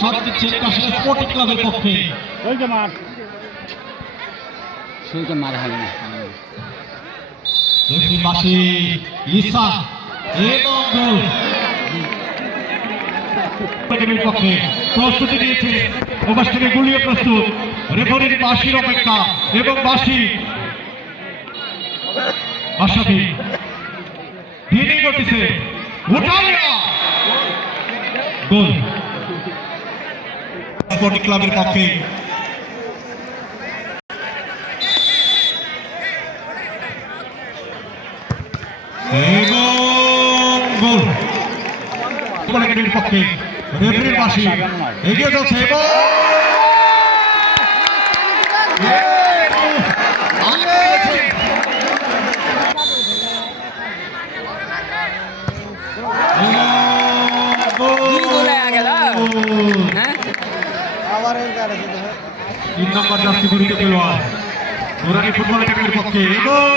Shot দিচ্ছে Kashia sporting ক্লাবের পক্ষে। রেফারির পাশে ইসা এবং গোল পক্ষে প্রস্তুতি দিয়েছে। ওপাশ থেকে গুলিয়ে প্রস্তুত, রেফারির বাঁশির অপেক্ষা এবং বাঁশি আশাফি ভিড়ি করতেছে, গোল স্পোর্টিং ক্লাবের পক্ষে। পক্ষে রেফারির বাঁশি এগিয়ে যাচ্ছে এবং তিন নম্বর জার্সি পরিহিত খেলোয়াড় নুরানি ফুটবল একাডেমির পক্ষে এবং